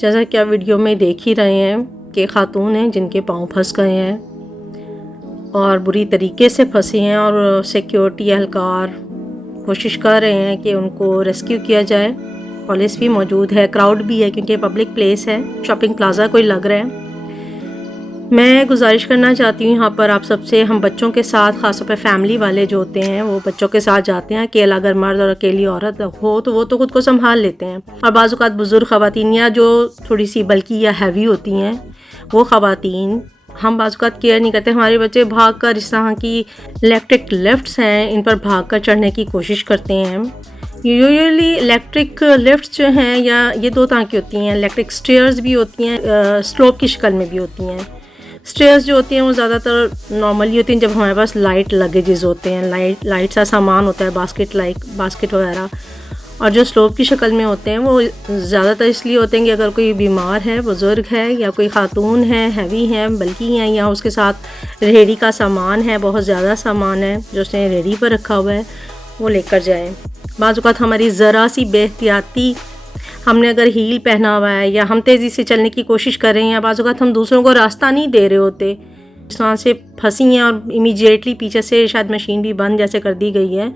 जैसा कि आप वीडियो में देख ही रहे हैं कि खातून हैं जिनके पाँव फंस गए हैं और बुरी तरीके से फंसे हैं और सिक्योरिटी एहलकार कोशिश कर रहे हैं कि उनको रेस्क्यू किया जाए। पुलिस भी मौजूद है, क्राउड भी है क्योंकि पब्लिक प्लेस है, शॉपिंग प्लाजा कोई लग रहा है। मैं गुजारिश करना चाहती हूँ यहाँ पर आप सबसे, हम बच्चों के साथ ख़ासतौर पर फैमिली वाले जो होते हैं वो बच्चों के साथ जाते हैं। अकेला अगर मर्द और अकेली औरत हो तो वो तो खुद को संभाल लेते हैं, और बाज़ औक़ात बुज़ुर्ग ख़वातीन या जो थोड़ी सी बल्कि या हैवी होती हैं वो ख़वातीन, हम बाज़ औक़ात केयर नहीं करते। हमारे बच्चे भाग कर इस तरह की इलेक्ट्रिक लिफ्ट्स हैं इन पर भाग कर चढ़ने की कोशिश करते हैं। यूजुअली इलेक्ट्रिक लिफ्ट्स जो हैं या ये दो तरह की होती हैं, इलेक्ट्रिक स्टेयर्स भी होती हैं, स्लोप की शक्ल में भी होती हैं। स्टेयर्स जो होती हैं वो ज़्यादातर नॉर्मली होती हैं जब हमारे पास लाइट लगेजेस होते हैं, लाइट सा सामान होता है, बास्केट वगैरह। और जो स्लोप की शक्ल में होते हैं वो ज़्यादातर इसलिए होते हैं कि अगर कोई बीमार है, बुज़ुर्ग है या कोई खातून है, हैवी है, बल्कि हैं, या उसके साथ रेहड़ी का सामान है, बहुत ज़्यादा सामान है जो उसने रेहड़ी पर रखा हुआ है, वो लेकर जाए। बाज़ औक़ात हमारी ज़रा सी बेहतियाती, हमने अगर हील पहना हुआ है या हम तेज़ी से चलने की कोशिश कर रहे हैं या बाज़ औक़ात हम दूसरों को रास्ता नहीं दे रहे होते, इस तरह से फंसी हैं और इमीडिएटली पीछे से शायद मशीन भी बंद जैसे कर दी गई है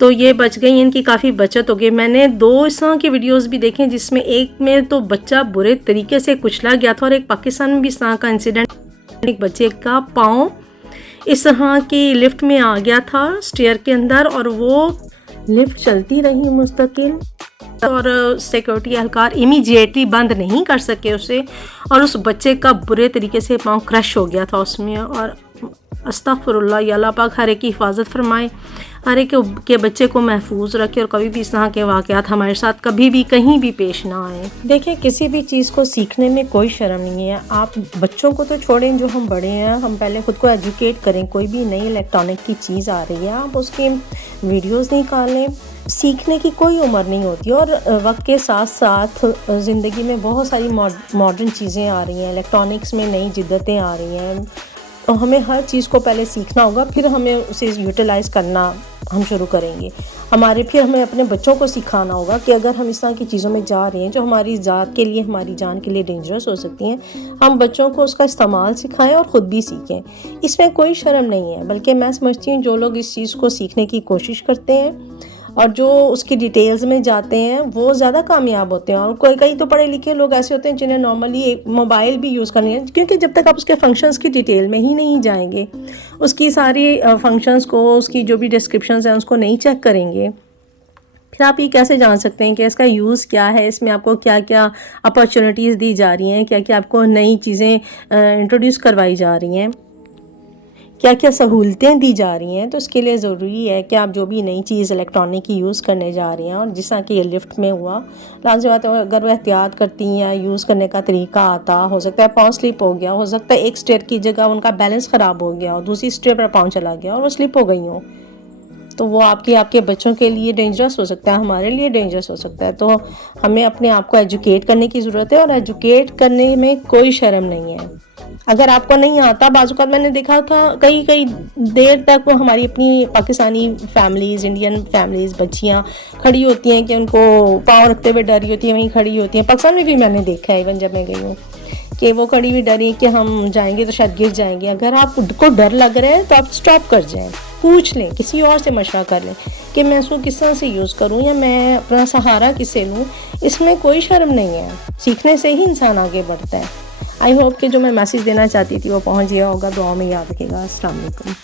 तो ये बच गई, इनकी काफ़ी बचत हो गई। मैंने 2 इस तरह के वीडियोज़ भी देखे जिसमें एक में तो बच्चा बुरे तरीके से कुचला गया था और एक पाकिस्तान में भी इस तरह का इंसिडेंट, एक बच्चे का पाँव इस तरह की लिफ्ट में आ गया था स्टेयर के अंदर और वो लिफ्ट चलती रही मुस्तकिल और सिक्योरिटी एहलकार इमीडिएटली बंद नहीं कर सके उसे, और उस बच्चे का बुरे तरीके से पाँव क्रश हो गया था उसमें। और अस्तगफिरुल्लाह, या अल्लाह पाक हर एक की हिफाजत फरमाए, हर एक के बच्चे को महफूज रखे और कभी भी इस तरह के वाक़यात हमारे साथ कभी भी कहीं भी पेश ना आए। देखिए, किसी भी चीज़ को सीखने में कोई शर्म नहीं है। आप बच्चों को तो छोड़ें, जो हम बड़े हैं हम पहले ख़ुद को एजुकेट करें। कोई भी नई इलेक्ट्रॉनिक की चीज़ आ रही है आप उसके वीडियोज़ निकालें। सीखने की कोई उम्र नहीं होती और वक्त के साथ साथ ज़िंदगी में बहुत सारी मॉडर्न चीज़ें आ रही हैं, इलेक्ट्रॉनिक्स में नई जिद्दतें आ रही हैं, तो हमें हर चीज़ को पहले सीखना होगा, फिर हमें उसे यूटिलाइज़ करना हम शुरू करेंगे। फिर हमें अपने बच्चों को सिखाना होगा कि अगर हम इस तरह की चीज़ों में जा रहे हैं जो हमारी ज़ात के लिए, हमारी जान के लिए डेंजरस हो सकती हैं, हम बच्चों को उसका इस्तेमाल सिखाएं और ख़ुद भी सीखें। इसमें कोई शर्म नहीं है, बल्कि मैं समझती हूँ जो लोग इस चीज़ को सीखने की कोशिश करते हैं और जो उसकी डिटेल्स में जाते हैं वो ज़्यादा कामयाब होते हैं। और कई तो पढ़े लिखे लोग ऐसे होते हैं जिन्हें नॉर्मली मोबाइल भी यूज़ करनी है, क्योंकि जब तक आप उसके फंक्शंस की डिटेल में ही नहीं जाएंगे, उसकी सारी फंक्शंस को, उसकी जो भी डिस्क्रिप्शंस हैं उसको नहीं चेक करेंगे, फिर आप ये कैसे जान सकते हैं कि इसका यूज़ क्या है, इसमें आपको क्या क्या अपॉर्चुनिटीज़ दी जा रही हैं, क्या क्या आपको नई चीज़ें इंट्रोड्यूस करवाई जा रही हैं, क्या क्या सहूलतें दी जा रही हैं। तो इसके लिए ज़रूरी है कि आप जो भी नई चीज़ इलेक्ट्रॉनिक की यूज़ करने जा रही हैं, और जिस तरह कि ये लिफ्ट में हुआ, लाज़िम बात है अगर वह एहतियात करती हैं या यूज़ करने का तरीका आता, हो सकता है पाँव स्लिप हो गया, हो सकता है एक स्टेयर की जगह उनका बैलेंस ख़राब हो गया और दूसरी स्टेयर पर पाँव चला गया और वो स्लिप हो गई हो, तो वो आपके बच्चों के लिए डेंजरस हो सकता है, हमारे लिए डेंजरस हो सकता है। तो हमें अपने आप को एजुकेट करने की ज़रूरत है और एजुकेट करने में कोई शर्म नहीं है। अगर आपको नहीं आता, बाज़ औक़ात मैंने देखा था कई देर तक वो हमारी अपनी पाकिस्तानी फैमिलीज़, इंडियन फैमिलीज़, बच्चियाँ खड़ी होती हैं कि उनको पाँव रखते हुए डरी होती हैं, वहीं खड़ी होती हैं। पाकिस्तान में भी मैंने देखा है, इवन जब मैं गई हूँ, कि वो खड़ी हुई डरी कि हम जाएंगे तो शायद गिर जाएंगे। अगर आपको डर लग रहा है तो आप स्टॉप कर जाएं, पूछ लें, किसी और से मशवरा कर लें कि मैं इसको किस तरह से यूज़ करूं या मैं अपना सहारा किससे लूं। इसमें कोई शर्म नहीं है, सीखने से ही इंसान आगे बढ़ता है। आई होप कि जो मैं मैसेज देना चाहती थी वो पहुंच गया होगा। दुआ में याद रखिएगा। अस्सलाम वालेकुम।